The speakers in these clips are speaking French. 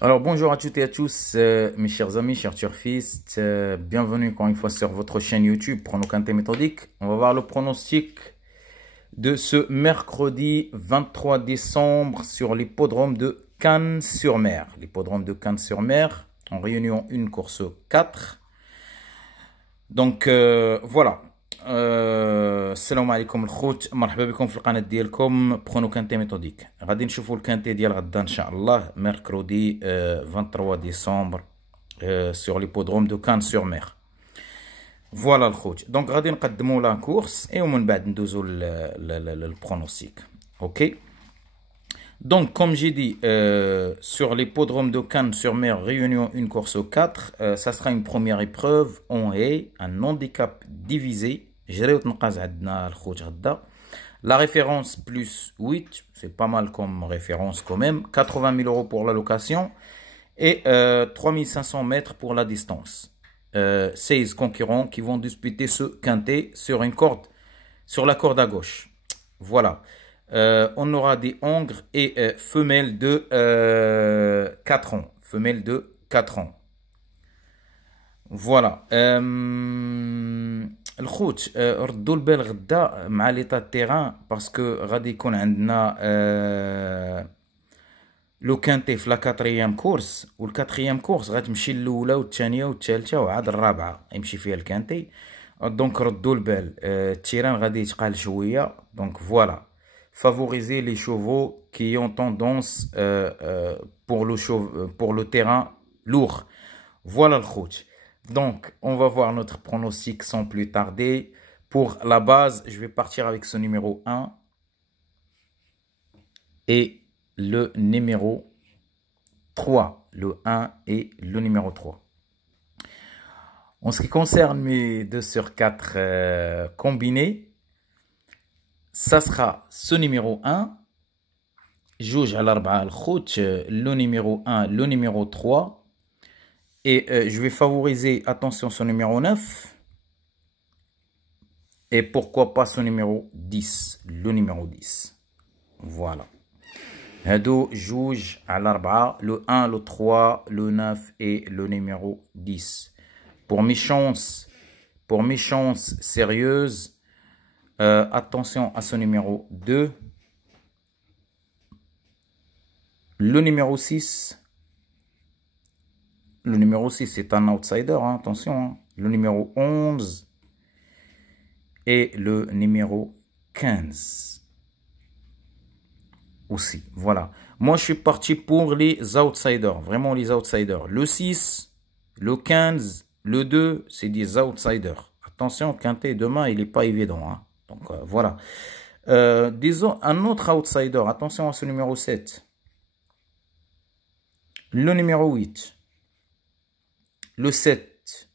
Alors bonjour à toutes et à tous, mes chers amis, chers turfistes, bienvenue encore une fois sur votre chaîne YouTube Prono Quintet Méthodique. On va voir le pronostic de ce mercredi 23 décembre sur l'hippodrome de Cannes-sur-Mer. L'hippodrome de Cannes-sur-Mer en réunion 1 course 4. Donc voilà. السلام عليكم الخوت، مرحبا بكم في القناه ديالكم برونو كانتي ميثوديك. غادي نشوفوا الكانتي ديال غدا ان شاء الله ميركودي 23 ديسمبر sur l'hippodrome de Cannes-sur-Mer. فوالا الخوت، دونك غادي نقدموا لا كورس اي ومن بعد ندوزوا للبرونوستيك. اوكي. Donc, comme j'ai dit, sur l'hippodrome de Cannes-sur-Mer, Réunion 1 course 4, ça sera une première épreuve en haie, un handicap divisé. La référence plus 8, c'est pas mal comme référence quand même. 80 000 € pour la location et 3500 mètres pour la distance. 16 concurrents qui vont disputer ce quintet sur une corde, sur la corde à gauche. Voilà. On aura des hongres et femelles de 4 ans. Femelles de 4 ans. Voilà. الخوت ردوا البال غدا مع ليطا تيران باسكو غادي يكون عندنا لو كانتي في لا كاتريام كورس، والكاتريام كورس غتمشي الاولى والثانيه والثالثه وعاد الرابعه يمشي فيها الكانتي. دونك ردوا البال، التيران غادي يتقال شويه. دونك فوالا، favoriser les chevaux qui ont tendance pour le terrain lourd. Voilà le coach. Donc, on va voir notre pronostic sans plus tarder. Pour la base, je vais partir avec ce numéro 1 et le numéro 3. Le 1 et le numéro 3. En ce qui concerne mes 2 sur 4 combinés, ça sera ce numéro 1. Jouge à l'arba'a al-khout, le numéro 1, le numéro 3. Et je vais favoriser, attention, ce numéro 9. Et pourquoi pas ce numéro 10. Le numéro 10. Voilà. Hado jouge à l'arba'a, le 1, le 3, le 9 et le numéro 10. Pour mes chances sérieuses, attention à ce numéro 2. Le numéro 6. Le numéro 6 c'est un outsider, hein, attention. Hein. Le numéro 11 et le numéro 15 aussi. Voilà. Moi, je suis parti pour les outsiders. Vraiment les outsiders. Le 6, le 15, le 2, c'est des outsiders. Attention, quintet demain, il n'est pas évident. Hein. Donc, voilà. Disons, un autre outsider. Attention à ce numéro 7. Le numéro 8. Le 7,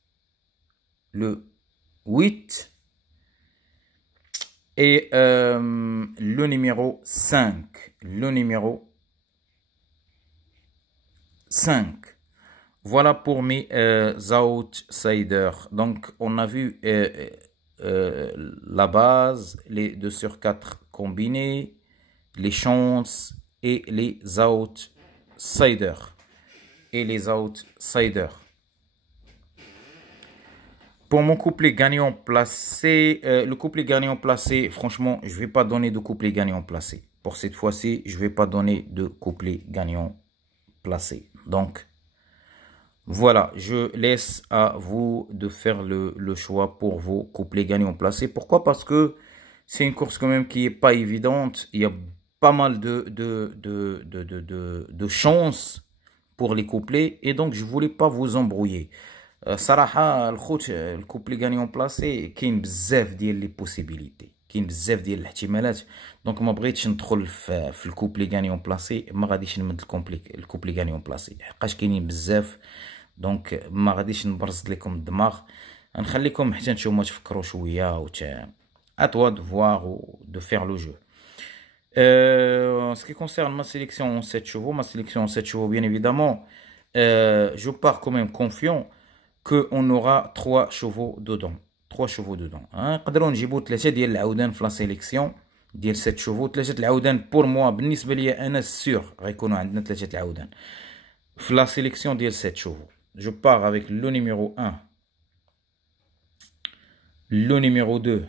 le 8 et le numéro 5. Le numéro 5. Voilà pour mes outsiders. Donc, on a vu la base, les 2 sur 4 combinés, les chances et les outsiders. Et les outsiders. Pour mon couplet gagnant placé, le couplet gagnant placé, franchement, je ne vais pas donner de couplet gagnant placé. Pour cette fois-ci, je ne vais pas donner de couplet gagnant placé. Donc, voilà, je laisse à vous de faire le choix pour vos couplets gagnants placés. Pourquoi? Parce que c'est une course quand même qui n'est pas évidente. Il y a pas mal de chances pour les couplets. Et donc, je ne voulais pas vous embrouiller. صراحة الخوت الكوبلي غانيون بلاسي كاين بزاف ديال لي بوسيبيليتي، كاين بزاف ديال الاحتمالات. دونك ما بغيتش ندخل في الكوبلي غانيون بلاسي، ما غاديش نمد الكوبلي غانيون بلاسي حقاش كاينين بزاف. دونك ما غاديش نبرز لكم الدماغ، نخليكم حتى نتوما تفكروا شويه و à toi de voir ou de faire le jeu. En ce qui concerne ma sélection en 7 chevaux, bien évidemment, je pars quand même confiant qu'on aura 3 chevaux dedans. 3 chevaux dedans. نقدروا نجيبوا 3 ديال العودان في لا سيليكسيون ديال 7 chevaux. 3 العودان بور موا بالنسبه ليا انا سيغ غيكونوا عندنا 3 العودان. la sélection des 7 chevaux. Je pars avec le numéro 1, le numéro 2,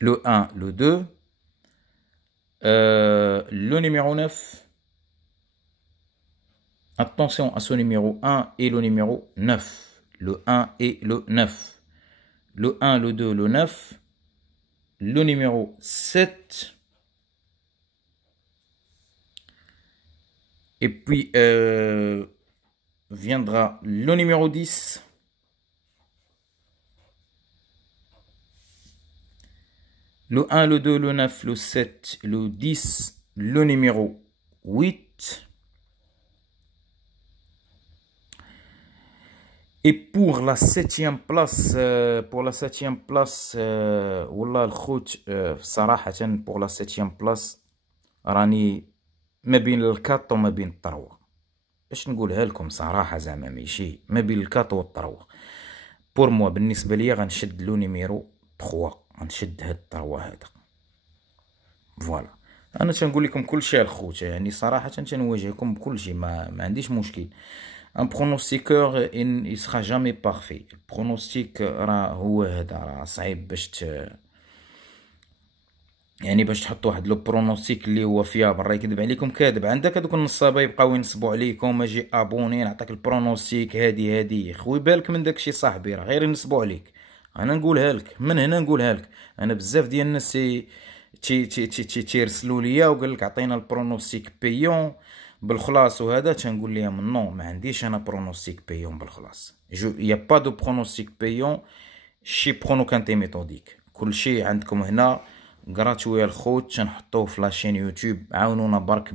le 1, le 2, le numéro 9. Attention à ce numéro 1 et le numéro 9. Le 1 et le 9. Le 1, le 2, le 9. Le numéro 7. Et puis viendra le numéro 10. Le 1, le 2, le 9, le 7, le 10, le numéro 8. Et pour la 7e place, والله الخوت صراحة pour la 7e place راني ما بين الكاط وما بين الطروة. باش نقولها لكم صراحة زعما ماشي ما بين الكاط والطروة. بور موا بالنسبة ليا غنشد لو نيميرو 3، غنشد هاد الطروة هذا. فوالا انا تنقول لكم كلشي الخوت، يعني صراحة تنواجهكم بكلشي، ما عنديش مشكل. Un pronostiqueur, il sera jamais parfait. Le pronostic هو هذا راه صعيب باش يعني باش تحط واحد لو برونوستيك اللي هو فيها برا يكذب عليكم كاذب. عندك هذوك النصابه يبقاو ينصبوا عليكم، اجي ابوني نعطيك البرونوستيك هادي خوي بالك من داكشي صاحبي، راه غير ينصبوا عليك. انا نقولها لك من هنا، نقولها لك انا بزاف ديال الناس تيرسلوا ليا وقال لك عطينا البرونوستيك بيون بالخلاص وهذا، تنقول لهم نو ما عنديش انا برونوستيك بيون بالخلاص. يا با دو برونوستيك بيون شي برونو كانتي ميثوديك. كلشي عندكم هنا غراتوي الخوت، تنحطوه في لاشين يوتيوب. عاونونا برك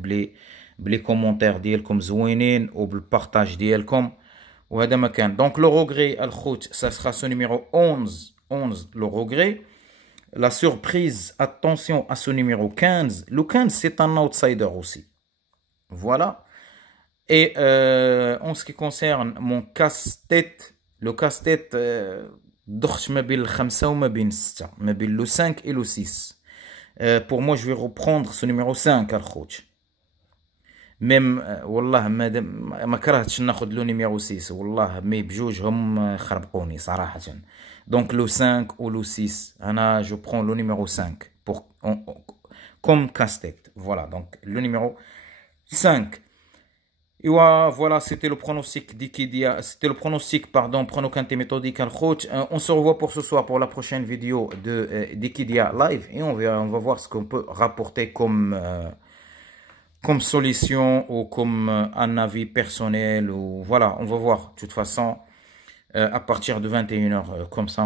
بلي كومونتير ديالكم زوينين وبالبارطاج ديالكم، وهذا ما كان. دونك لو روغري الخوت ça sera ce numéro 11 le regret. La surprise, attention à ce numéro 15. Le 15 c'est un outsider aussi. Voilà. Et en ce qui concerne mon casse-tête, le casse-tête ضغط ما بين الخمسة وما بين الستة، ما بين le 5 et le 6. Pour moi je vais reprendre ce numéro 5 الخوت. ميم والله ما كرهتش ناخذ لو نيميرو 6 والله، مي بجوجهم خربقوني صراحة. Donc le 5 ou le 6, je prends le numéro 5 comme casse-tête. Voilà, donc le numéro 5. Et voilà, c'était le pronostic d'Ikidia. C'était le pronostic, pardon, prono quinté méthodique al coach. On se revoit pour ce soir pour la prochaine vidéo de d'Ikidia live. Et on va voir ce qu'on peut rapporter comme solution ou comme un avis personnel. Ou, voilà, on va voir. De toute façon, à partir de 21h, comme ça,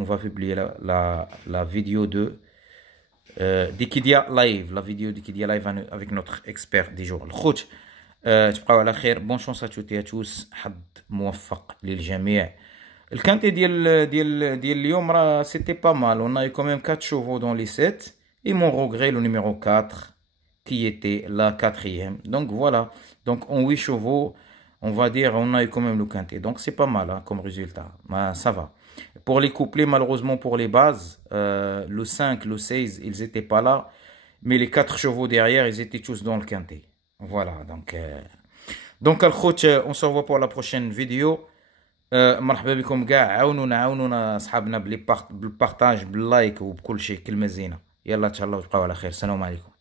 on va publier la vidéo de d'Ikidia live. La vidéo d'Ikidia live avec notre expert du jour. الخوت تبقاو على خير. بون شونس اتوتي اتوس، حظ موفق للجميع. الكانتي ديال اليوم راه سيتي با مال. On a eu quand même 4 chevaux dans les 7 et mon regret le numéro 4 qui était la 4e. Donc voilà, donc en 8 chevaux on va dire on a eu quand même le quintet, donc c'est pas mal hein, comme résultat. Ça va. Pour les couplets, malheureusement pour les bases, le 5, le 16 ils étaient pas là, mais les 4 chevaux derrière ils étaient tous dans le quintet. Voilà, donc الخوت on se revoit pour la prochaine vidéo. مرحبا بكم كاع. عاونونا اصحابنا بالبارطاج باللايك وبكل شيء. كلمه زينه. يلا تهلاو تبقاو على خير. السلام عليكم.